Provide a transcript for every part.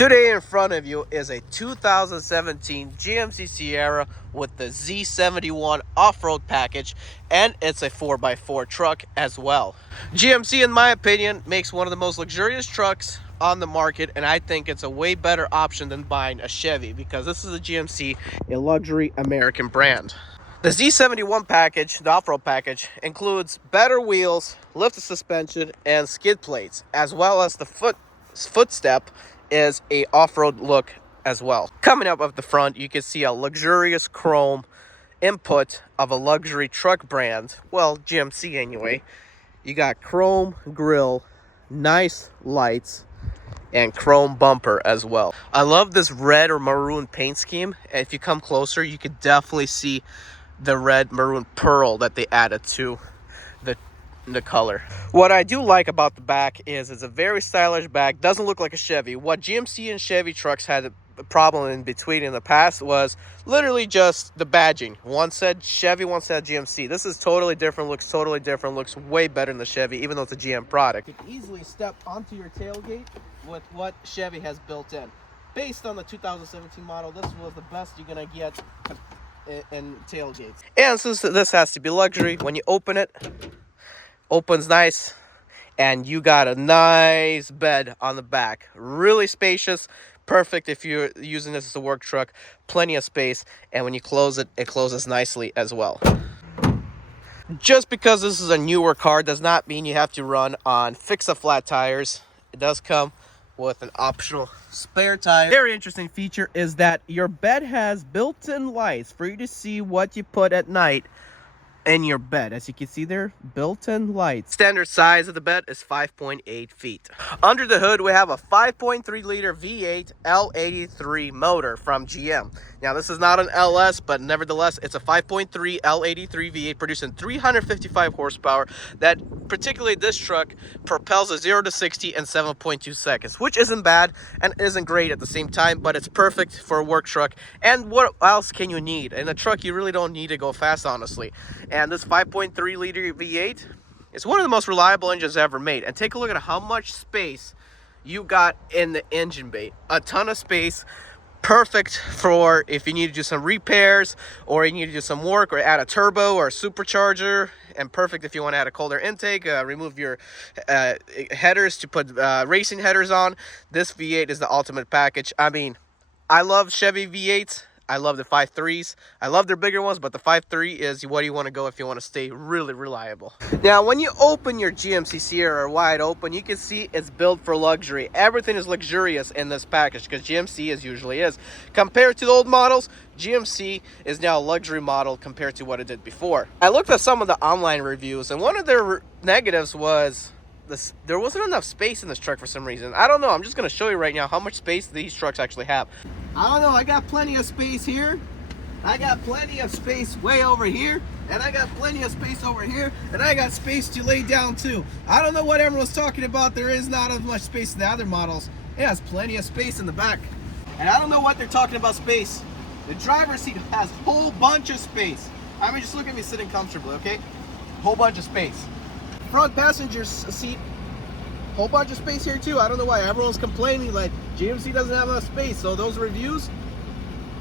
Today in front of you is a 2017 GMC Sierra with the Z71 off-road package, and it's a 4x4 truck as well. GMC, in my opinion, makes one of the most luxurious trucks on the market, and I think it's a way better option than buying a Chevy because this is a GMC, a luxury American brand. The Z71 package, the off-road package, includes better wheels, lifted suspension, and skid plates, as well as the footstep is a off-road look as well. Coming up at the front, you can see a luxurious chrome input of a luxury truck brand. Well, GMC anyway. You got chrome grille, nice lights, and chrome bumper as well. I love this red or maroon paint scheme. If you come closer, you could definitely see the red maroon pearl that they added to the color. What I do like about the back is it's a very stylish back. Doesn't look like a Chevy. What GMC and Chevy trucks had a problem in between in the past was literally just the badging. One said Chevy, one said GMC. This is totally different, looks totally different, looks way better than the Chevy, even though it's a GM product. You can easily step onto your tailgate with what Chevy has built in. Based on the 2017 model, this was the best you're gonna get in tailgates. And since this has to be luxury, when you open it, opens nice, and you got a nice bed on the back. Really spacious, perfect if you're using this as a work truck. Plenty of space, and when you close it, it closes nicely as well. Just because this is a newer car does not mean you have to run on fix-a-flat tires. It does come with an optional spare tire. Very interesting feature is that your bed has built-in lights for you to see what you put at night in your bed. As you can see there, built-in lights. Standard size of the bed is 5.8 feet. Under the hood, we have a 5.3 liter V8 L83 motor from GM. Now, this is not an LS, but nevertheless, it's a 5.3 L83 V8 producing 355 horsepower. That, particularly this truck, propels a 0 to 60 in 7.2 seconds, which isn't bad and isn't great at the same time, but it's perfect for a work truck. And what else can you need? In a truck, you really don't need to go fast, honestly. And this 5.3 liter V8 is one of the most reliable engines ever made. And take a look at how much space you got in the engine bay. A ton of space. Perfect for if you need to do some repairs or you need to do some work or add a turbo or a supercharger, and perfect if you want to add a cold air intake, remove your headers to put racing headers on. This V8 is the ultimate package. I mean, I love Chevy V8s. I love the 5.3s. I love their bigger ones, but the 5.3 is what you want to go if you want to stay really reliable. Now, when you open your GMC Sierra wide open, you can see it's built for luxury. Everything is luxurious in this package because GMC usually is. Compared to the old models, GMC is now a luxury model compared to what it did before. I looked at some of the online reviews, and one of their negatives was there wasn't enough space in this truck for some reason. I don't know. I'm just going to show you right now how much space these trucks actually have. I don't know. I got plenty of space here. I got plenty of space way over here. And I got plenty of space over here. And I got space to lay down too. I don't know what everyone's talking about. There is not as much space in the other models. It has plenty of space in the back. And I don't know what they're talking about space. The driver's seat has a whole bunch of space. I mean, just look at me sitting comfortably, okay? Whole bunch of space. Front passenger seat, whole bunch of space here too. I don't know why everyone's complaining like GMC doesn't have enough space. So those reviews,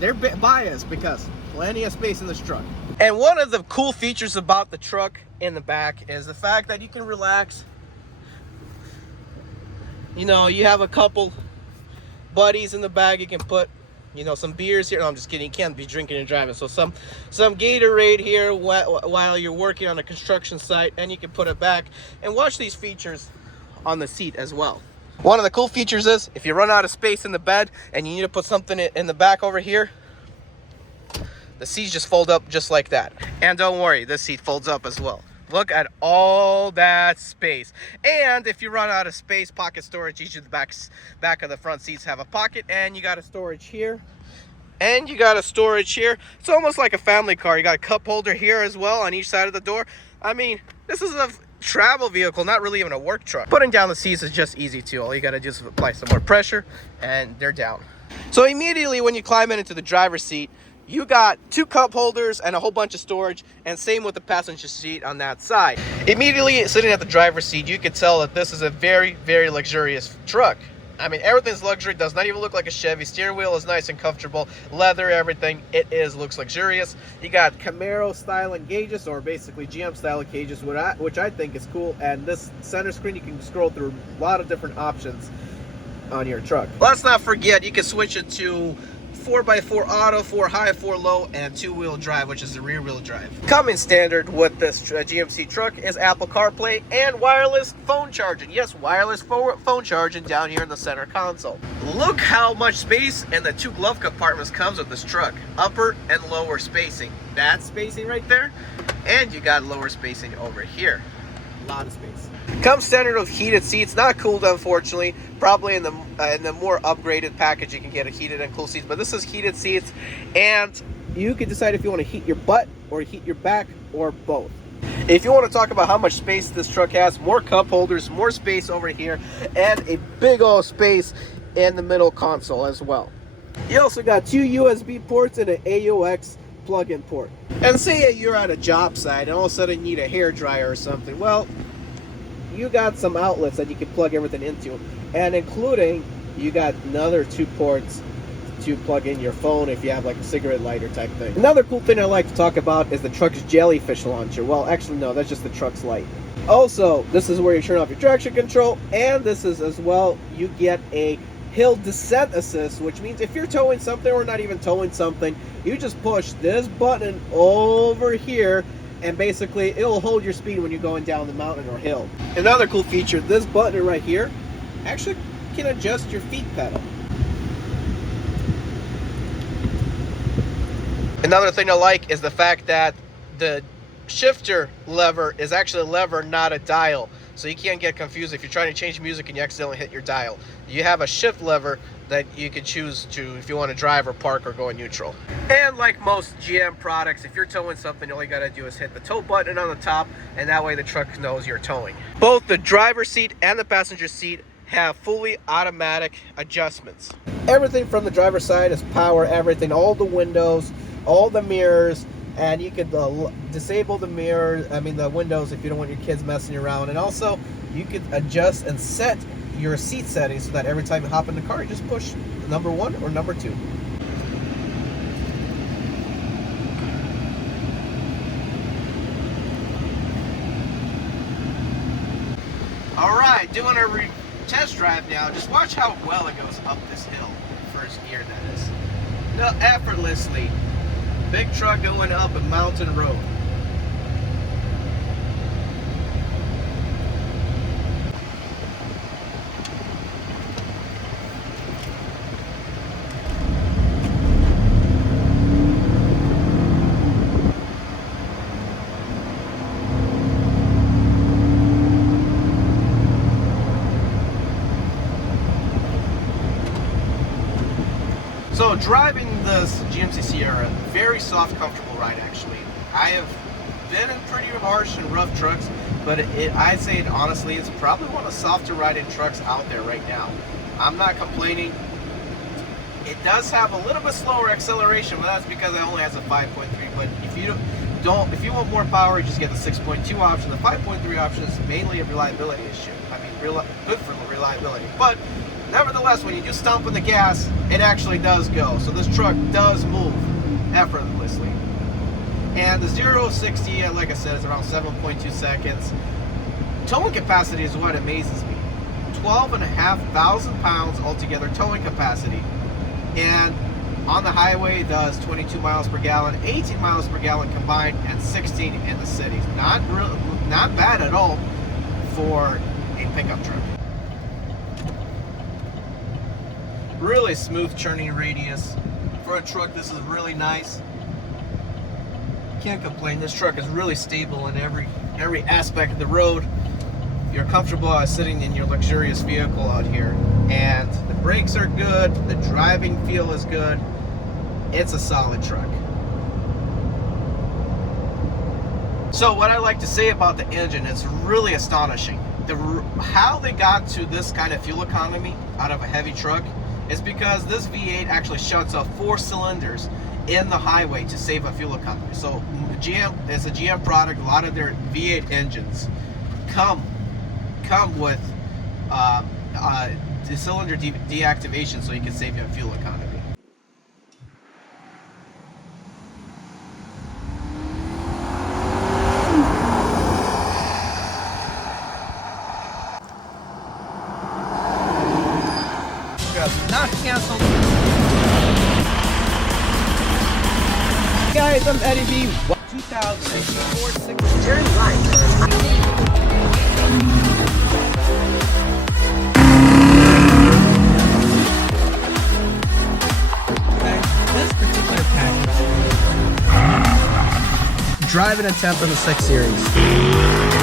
they're biased because plenty of space in this truck. And one of the cool features about the truck in the back is the fact that you can relax. You know, you have a couple buddies in the back. You can put, you know, some beers here. No, I'm just kidding. You can't be drinking and driving. So some Gatorade here while you're working on a construction site, and you can put it back and watch these features on the seat as well. One of the cool features is if you run out of space in the bed and you need to put something in the back over here, the seats just fold up just like that. And don't worry, this seat folds up as well. Look at all that space. And if you run out of space, pocket storage, each of the back of the front seats have a pocket, and you got a storage here. And you got a storage here. It's almost like a family car. You got a cup holder here as well on each side of the door. I mean, this is a travel vehicle, not really even a work truck. Putting down the seats is just easy too. All you got to do is apply some more pressure, and they're down. So immediately when you climb into the driver's seat, you got two cup holders and a whole bunch of storage, and same with the passenger seat on that side. Immediately sitting at the driver's seat, you could tell that this is a very, very luxurious truck. I mean, everything's luxury. Does not even look like a Chevy. Steering wheel is nice and comfortable. Leather, everything. Looks luxurious. You got Camaro style gauges, or basically GM style gauges, which I think is cool. And this center screen, you can scroll through a lot of different options on your truck. Let's not forget, you can switch it to 4x4 auto, 4 high, 4 low, and 2-wheel drive, which is the rear wheel drive. Coming standard with this GMC truck is Apple CarPlay and wireless phone charging. Yes, wireless phone charging down here in the center console. Look how much space in the 2 glove compartments comes with this truck. Upper and lower spacing. That spacing right there, and you got lower spacing over here. A lot of space. Comes standard with heated seats, not cooled unfortunately. Probably in the more upgraded package you can get a heated and cool seats, but this is heated seats, and you can decide if you want to heat your butt or heat your back or both. If you want to talk about how much space this truck has, more cup holders, more space over here, and a big old space in the middle console as well. You also got 2 USB ports and an AUX plug-in port. And say you're at a job site and all of a sudden you need a hair dryer or something. Well, you got some outlets that you can plug everything into, and including you got another 2 ports to plug in your phone if you have like a cigarette lighter type thing. Another cool thing I like to talk about is the truck's jellyfish launcher. Well, actually no, that's just the truck's light. Also, this is where you turn off your traction control, and this is as well, you get a hill descent assist, which means if you're towing something or not even towing something, you just push this button over here, and basically it'll hold your speed when you're going down the mountain or hill. Another cool feature, this button right here actually can adjust your feet pedal. Another thing I like is the fact that the shifter lever is actually a lever, not a dial. So you can't get confused if you're trying to change music and you accidentally hit your dial. You have a shift lever that you can choose to if you want to drive or park or go in neutral. And like most GM products, if you're towing something, all you gotta do is hit the tow button on the top, and that way the truck knows you're towing. Both the driver's seat and the passenger seat have fully automatic adjustments. Everything from the driver's side is power, everything, all the windows, all the mirrors, and you could disable the the windows if you don't want your kids messing around. And also you could adjust and set your seat settings so that every time you hop in the car, you just push number 1 or number 2. All right, doing a test drive now. Just watch how well it goes up this hill. First gear, that is. No, effortlessly. Big truck going up a mountain road. So driving this GMC Sierra, very soft, comfortable ride actually. I have been in pretty harsh and rough trucks, but I'd say it honestly, it's probably one of the softer riding trucks out there right now. I'm not complaining. It does have a little bit slower acceleration, but that's because it only has a 5.3. But if you want more power, you just get the 6.2 option. The 5.3 option is mainly a reliability issue. I mean, good for the reliability, but nevertheless, when you just stomp on the gas, it actually does go. So this truck does move effortlessly. And the 0-60, like I said, is around 7.2 seconds. Towing capacity is what amazes me. 12,500 pounds altogether towing capacity. And on the highway it does 22 miles per gallon, 18 miles per gallon combined, and 16 in the cities. Not bad at all for a pickup truck. Really smooth turning radius. For a truck, this is really nice. Can't complain. This truck is really stable in every aspect of the road. You're comfortable sitting in your luxurious vehicle out here. And the brakes are good. The driving feel is good. It's a solid truck. So what I like to say about the engine, it's really astonishing. How they got to this kind of fuel economy out of a heavy truck is because this V8 actually shuts off 4 cylinders in the highway to save on fuel economy. So GM, it's a GM product. A lot of their V8 engines come with cylinder deactivation so you can save you on fuel economy. Not canceled. Guys, I'm Eddie B. 2004 turn right. This particular package. Driving a temp in the 6 Series.